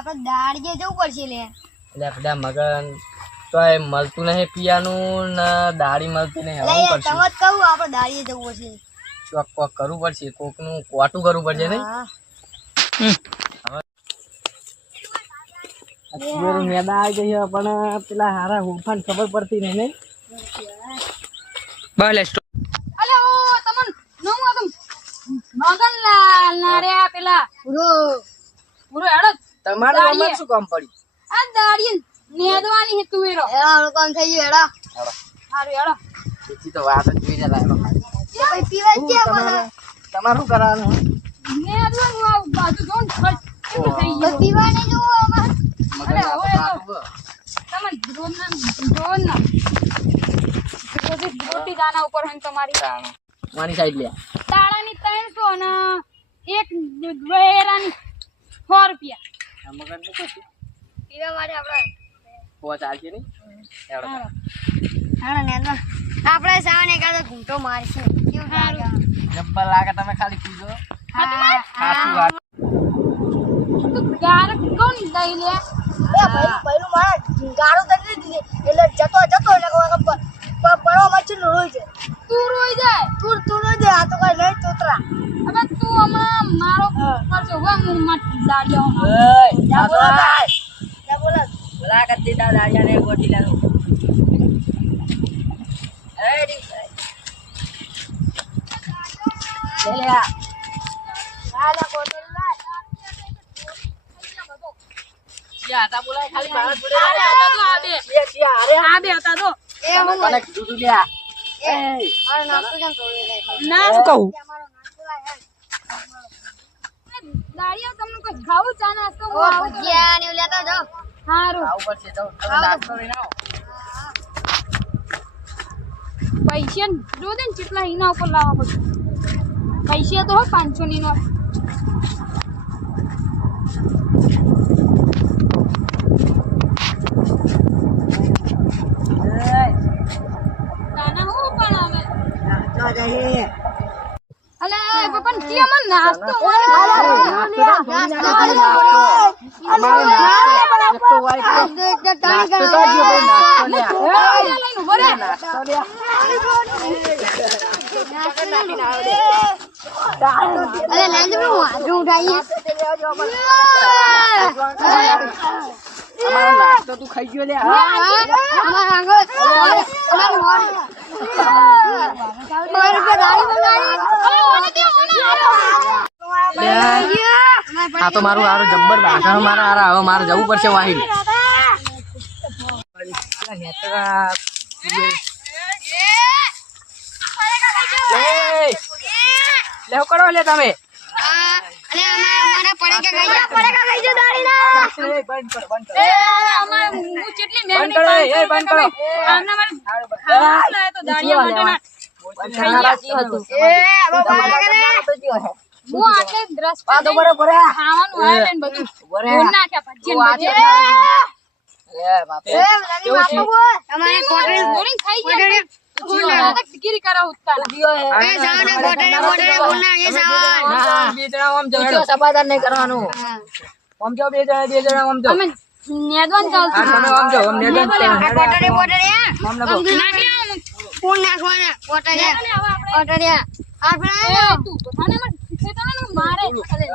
આપણે દાડીએ જવું પડશે લે. એટલે બધા મગન તો એ મળતું નહીં પીવાનું ને દાડી મળતી નહીં હવે શું તમે જ કહું આપણે દાડીએ જવું પડશે. કરશું કોક કરવું પડશે કોકનું કોટું કરવું પડશે નહીં મેદા આવી ગઈ પણ પેલા હારા હુફાન ખબર પડતી નહીં ભલે અલે ઓ તમન નવું આમ મગનલાલ ના રે પેલા પૂરો હેડો તમારે મમ્મી શું કામ પડ્યું આ દાડીએ નેદવાની હે તુવેરો એડા કામ થઈ ગયું એડા. હારું હેડો તેથી તો વાત જ જોઈને લાવ્યો એ ભાઈ પીવા જ છે મને. તમારે શું કરવાનું નેદવાનું આ બાજુ જોન ખટ કેટલું થઈ તો ગયું પીવા નહીં જવું અમારે. અરે હવે તો તમન ડ્રોન ના રોટી દાના ઉપર હે તમારી મારી સાઈડ લે તાળાની 300 અને એક વેરાની 100 રૂપિયા મગન શું કરશું પીવા માટે આપણે બહુ ચાલશે નહીં હા ને આપણે સાવને કાઢો ઘૂંટો મારશું. કેવું લાગે? જબ્બર લાગે તમે ખાલી પીજો ખાસી વાત તું ગાર કોણ દઈ લે એ પહેલું મારા ગાળો તકલી દીધી એટલે જતો એટલે પડવા મચ્છી રોઈ છે. તું રોઈ જાય તું રોઈ દે આ તો કઈ નહીં તોતરા. હવે તું હમણાં મારો કરજો હવે હું મત દાડિયા બોલા બોલા કરતી દાડિયા ને ગોટી લાવો રેડી લે લે આલા કોટલ લાય. યા તા બોલાય ખાલી બહાર જોડે આ બે હતા તો એ હું મને કીધું તું લ્યા એ મારો નાસ્તો કેમ તોડી લે? ના શું કહું મારો નાસ્તો લાય. દાડિયા તમને કોઈ ખાવું ચા નાસ્તો ઓ ભજીયા ને એવું લેતા જાઓ. હારું આવું પડશે તો નાસ્તો લઈને આવો પૈસા જો દે ને કેટલા એના ઉપર લાવવા પડશે પૈસા તો 500 ની નોટ નાના હું પણ આવે અલે પપ્પા કે મન નાસ્તો અરે લેંજ નું હાથું ઉઠાઈએ. અમારો નાસ્તો તું ખાઈ ગયો લે અમાર આગળ આ તો મારું હારું જબ્બર દાખલ મારા હારા હવે મારે જવું પડશે વાહિદ લેવ કરો લે તમે અરે અમારા પડેકા ખાઈ જા દાડી ના. બંધ કરો એ અમાર હું કેટલી મહેનત બંધ કરો એ બંધ કરો આમના મારે ખાવાનું લાય તો દાડિયા માટે ના એ હવે પડેકા કરે. હું આટલે દ્રસ પાદો બરાબર ખાવાનું આવે ને બધું ભૂલ નાખ્યા ભજીયા ને એ બાપે એ બધાની વાતો બોલ. અમારે કોટરી ગોળી ખાઈ ગયા ટિકિરી કરા ઉત્તા એ સાવને કોટરી બોલના એ સાવન. ના બે જણા આમ જાવ સમાધાન નહીં કરવાનું આમ જાવ બે જણા આમ જાવ અમે નેદવાન ચાલતું તમે આમ જાવ આમ નેદન આ કોટરી આમ લગો કોણ નાખવાના કોટરી આપણે કોટરી આપણે તું તો થાને મારે મારે